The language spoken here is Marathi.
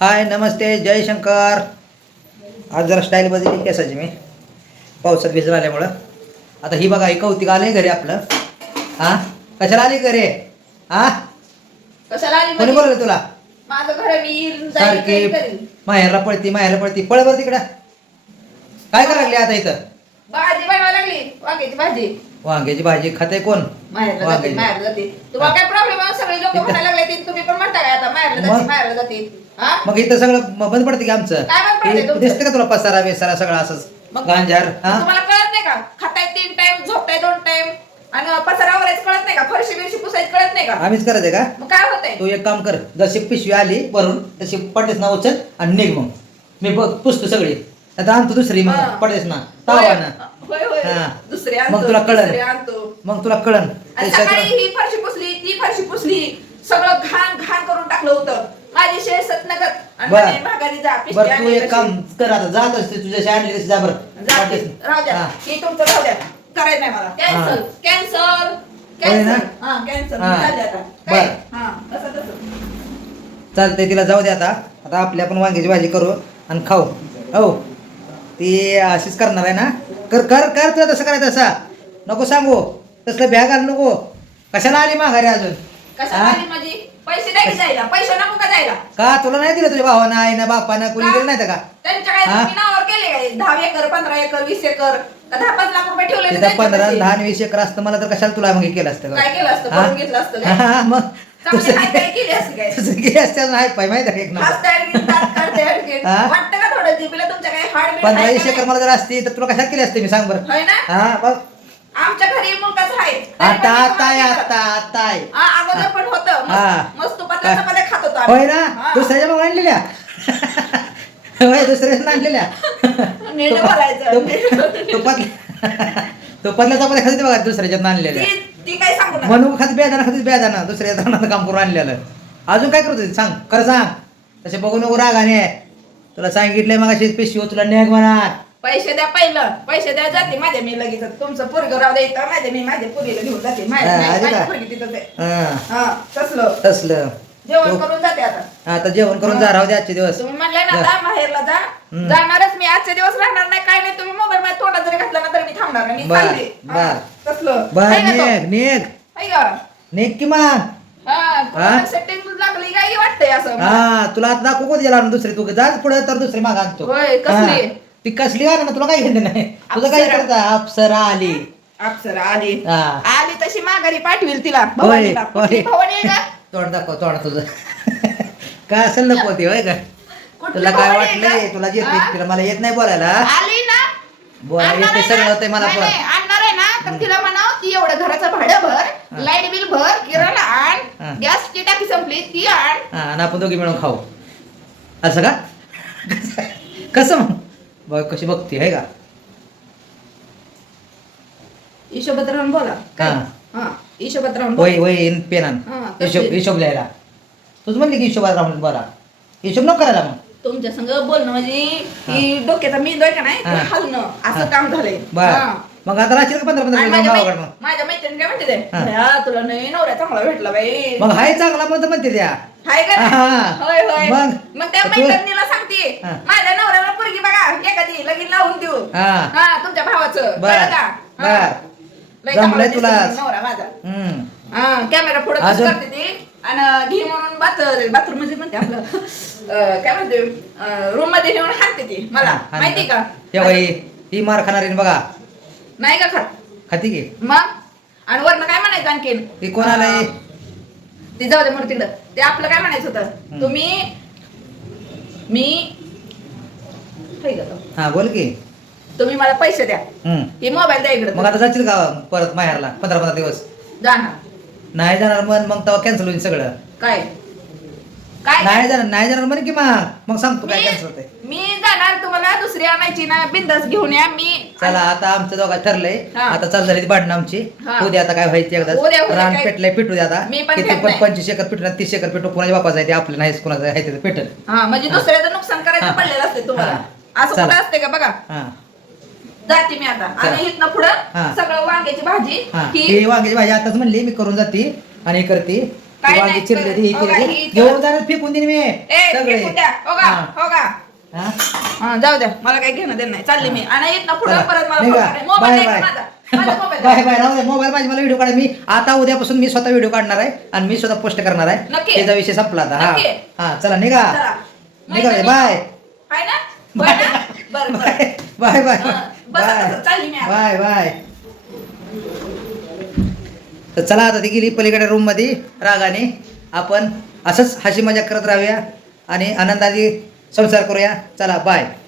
हाय नमस्ते जय शंकर. आज जरा स्टाईल बदलली केसाची मी. पावसात भिजून आल्यामुळं. आता ही बघा ही कौतिक आलंय घरी आपलं. हा? कशाला आली घरी? हा? कशाला आली कोणी म्हणजे? बोलवलं तुला? माझं घर मी सारखी. माहेरला पळती माहेरला पळती. पळ बरं तिकडं. काय करायला लागली आता इथं? भाजी बनवायला लागली. वांग्याची भाजी. वांग्याची भाजी. खाते कोण? माहेरला जाते वांग्याची. माहेरला जाते तुम्हाला काय प्रॉब्लेम आहे? सगळे लोक म्हणायला लागले ते तुम्ही पण म्हणता काय आता? माहेरला जाते मग? माहेरला जाते हा? मग इथं सगळं म- बंद पडते की आमचं? काय बंद पडते हे तुमचं? दिसतं का तुला पसारा बेसारा सगळं असंच? मग- गांजार हा? तुम्हाला कळत नाही का? खाताय तीन टाइम झोपताय दोन टाइम आणि पसारा वरायचं कळत नाही का? फरशी बिरशी पुसायचं कळत नाही का? आम्हीच करायचंय का? मग काय होतंय? तू एक काम कर जशी पिशवी आली भरून तशी पडतेस ना उचल आणि निघ मग. मी बघ पुसतो सगळी. आता आणतो दुसरी मग हा. पडतेस ना. होय. तावानं. होय होय. हा. दुसरे मग तुला. दुसरे आणतो मग तुला कळन आणि सकाळी ही फरशी पुसली ती फरशी पुसली. सगळं घाण घाण करून टाकलं होतं. माझी शेर सतनगत आणि बरं. म्हणे माघारी जा पिशवी बरं तू आणली एक तशी. काम कर आता. जात असते तुझ्याशी आणली तशी. जा बरं. जा पडतेस ते, ना. राहू द्या. हा. हे तुमचं राहू द्या. करायचं नाही मला. कॅन्सल कॅन्सल होय ना? कॅन्सल हा कॅन्सल हा. चालले आता. काय? बरं. हा तसं तसं चालतंय तिला जाऊ दे आता. आता आपली आपण वांग्याची भाजी करू आणि खाऊ. हो. ती अशीच करणार आहे ना? कर कर कर तुला तसं करायचं तसा नको सांगू. तसलं बॅग आण नको. कशाला आली माघारी अजून? हा? माझी? पैसे की जायला? पैसे नको का जायला? का? तुला नाही दिलं तुझ्या भावानं आईनं बापानं कुणी दिलं नाही का? त्यांच्या काय हा? तुम्ही नावावर केले काय? दहा एकर पंधरा एकर वीस एकर? का दहा पाच लाख रुपये ठेवले तिथं पंधरा दहा आणि वीस एकर असतं मला तर कशाला तुला मग हे केलं असतं? काय केलं असतं? हा? घेतलं असतं काय? हा, मग चांगली दुसरं हाय काय केली असती काय? दुसरं गेली असते अजून हाय पाय माहिती आहे का एक नंबर? हसताय आणखी, दात काढताय आणखी. वाटतं का थोडं? जिभेला तुमच्या काही हाड पंधरा वीस एकर मला जर असती तर तुला कशाला केली असते मी सांग बरं. होय ना? हा बघ. आमच्या घरी मुलगाच आहे. आता आता आहे आता आता आहे. हा, अगोदर पण होतं. हा. मस्त- खात होतो आम्ही. होय ना? हा. दुसऱ्याच्या मग आणलेल्या. होय दुसऱ्याच्या आणलेल्या. नीट बोलायचं नीट. तुपातल्या चपात्या खाते बघा दुसऱ्याच्यात आणलेल्या. ती ती काय सांगू नका. म्हणून खात बेदाना खातीच बेदाना दुसऱ्या काम करून आणलेलं. अजून काय करतो सांग खरं सांग. तसे बघू नको रागाने. तुला सांगितलंय मग अशीच पिशवी तुला नेग म्हणा. पैसे द्या पहिलं. पैसे द्या जाते माझ्या मी लगेच. तुमचं पोरग राहू द्या इथं. माझ्या मी माझ्या पोरीला घेऊन जाते. माझ्या हा, माझी- आली माझी का? पोरगी तिथंच आहे हा. हा तसलं. तसलं. जेवण करून जाते आता. आता जेवण करून जा राहू दे आजचे दिवस. तुम्ही म्हणले ना जा. माहेरला जा. जाणारच मी आजचे दिवस राहणार नाही काय नाही. तुम्ही मोबाईल मध्ये तोंडात जरी घातला ना तरी मी थांबणार नाही. मी बर, चालले बर. हा, तसलं. बर? नेग नेग? नेग कि? मग? हा हा? काय वाटतंय असं हा तुला आता दाखवू कोण दिला दुसरी? तू जा पुढे तर दुसरी माग आणतो. होय, कसली? हा. ती कसली गाणं ना तुला काही घेणं नाही. तुझं अप्सरा. करता? अप्सरा आली. अप्सरा आली. हा. आली तशी माघारी पाठवील तिला. होय भवानीला कुठली होय. भवानी आहे का? तोंड दाखव तोंड तुझं. काय असेल नको होती होय का? कुठली तुला काय भवानी आहे वाटलंय? तुला येत हा? तिला मला येत नाही बोलायला. आली ना? आणणार आहे सगळं ना? होतंय मला नाही, पण. नाही, आणणार आहे ना? तर तिला म्हणाव ती एवढं घराचं भाडं भर लाइट बिल भर किराणा गॅसची टाकी संपली ती आण हा आणि आपण दोघी मिळून खाऊ असं का कसं मग बघ कशी बघती आहे का हिशोबात राहून बोला काय? हा. हा हिशोबात राहून बोला. वय वय पेनान हा, हिशोब तशी. हिशोब लिहायला तूच म्हणली की हिशोबात राहून बोला हिशोब नको करायला मग तुमच्या संग बोलणं म्हणजे ही डोक्याचा मेंदू आहे का नाही ते हा. हलणं हा. असं काम झालंय बर हा. मग आता राहशील का पंधरा पंधरा आणि माझ्या गावाकडं मै- मग माझ्या मैत्रिणी काय म्हणते ते हा. भया, तुला नवीन नवरा चांगला भेटला बाई मग हाय चांगला म्हणतो म्हणते त्या हाय का नाही? हा. होय होय मग? मग त्या तू- मैत्रिणीला सांगते हा. माझ्या नवऱ्याला पोरगी बघा एखादी लगीन लावून देऊ हा. हा तुमच्या भावाचं बर. का? हा. बर. लय जमलंय चांगला तुला. दिसतो नवरा माझा हम्म हा कॅमेरा पुढे अजून? करते ती आणि घे म्हणून बाथ बाथरूममध्ये म्हणते आपलं अं, काय म्हणते रूममध्ये नेऊन हाणते ती मला हा, हा. माहिती का ते बाई ही मार खाणारी न बघा नाही का खात? खाती की? मग? आणि वरनं काय म्हणायचं आणखीन? ती कोण आलंय? अं, ती जाऊ दे म्हणून तिकडं. ते आपलं काय म्हणायचं होतं. तुम्ही मी? हा बोल की. तुम्ही मला पैसे द्या. हम्म. हे मोबाईल द्या इकडं. मग आता जाशील का परत माहेरला? पंधरा पंधरा दिवस. जाणार. नाही जाणार मन मग तेव्हा कॅन्सल होईल सगळं. काय? काय? नाही जाणार नाही जाणार म्हण की मग. मग सांगतो काय कॅन्सल होते मी दुसरी आणायची ना बिंदास घेऊन या मी चला आता आमचं दोघा ठरलंय हा. आता चालू झाली भांडणं आमची हा. उद्या आता काय व्हायची उद्या- एकदा उद्या रान काय- पेटलंय पेटू द्या आता मी पण किती. पण पंचवीस एकर पेटू तीस एकर पेटू कोणाच्या बापाचं आहे ते आपलं नाहीच कोणाचं आहे ते पेटल हा म्हणजे दुसऱ्याचं नुकसान करायचं हा. पडलेलं असते तुम्हाला हा. असं चला. कुठं असते का बघा हा जाते मी आता चला. आणि इथनं पुढं. सगळं वांग्याची भाजी हा ही ही वांग्याची भाजी आताच म्हणली मी करून जाते आणि हे करते काय वांगी नाही चिरले ही करत. हो का, केली ही घेऊन जाणार फेकून देईन मी ए सगळे फेकून द्या हो का हा. हो का हा? जाऊ द्या. मला काही घेणं देणं नाही. चालले मी. आणि येत ना पुढे परत मला निघा. मोबाईल बाय नाही बाय. का माझा. माझा मोबाईल. बाय. बाय. राहू दे. मोबाईल माझी मला व्हिडिओ काढा मी आता उद्यापासून मी स्वतः व्हिडिओ काढणार आहे आणि मी स्वतः पोस्ट करणार आहे. नक्की. त्याचा विषय संपला आता. हा. नक्की. हा चला निघा. चला. निघा माहिती बाय. आहे ना? होय ना? बरं बरं. बाय. Bye bye. हा, बसा, बाय. बसा, चालली मी आता. Bye bye. तर चला आता ती गेली पलीकडे रूममध्ये रागाने. आपण असंच हशी मजाक करत राहूया आणि आनंदाने संसार करूया. चला बाय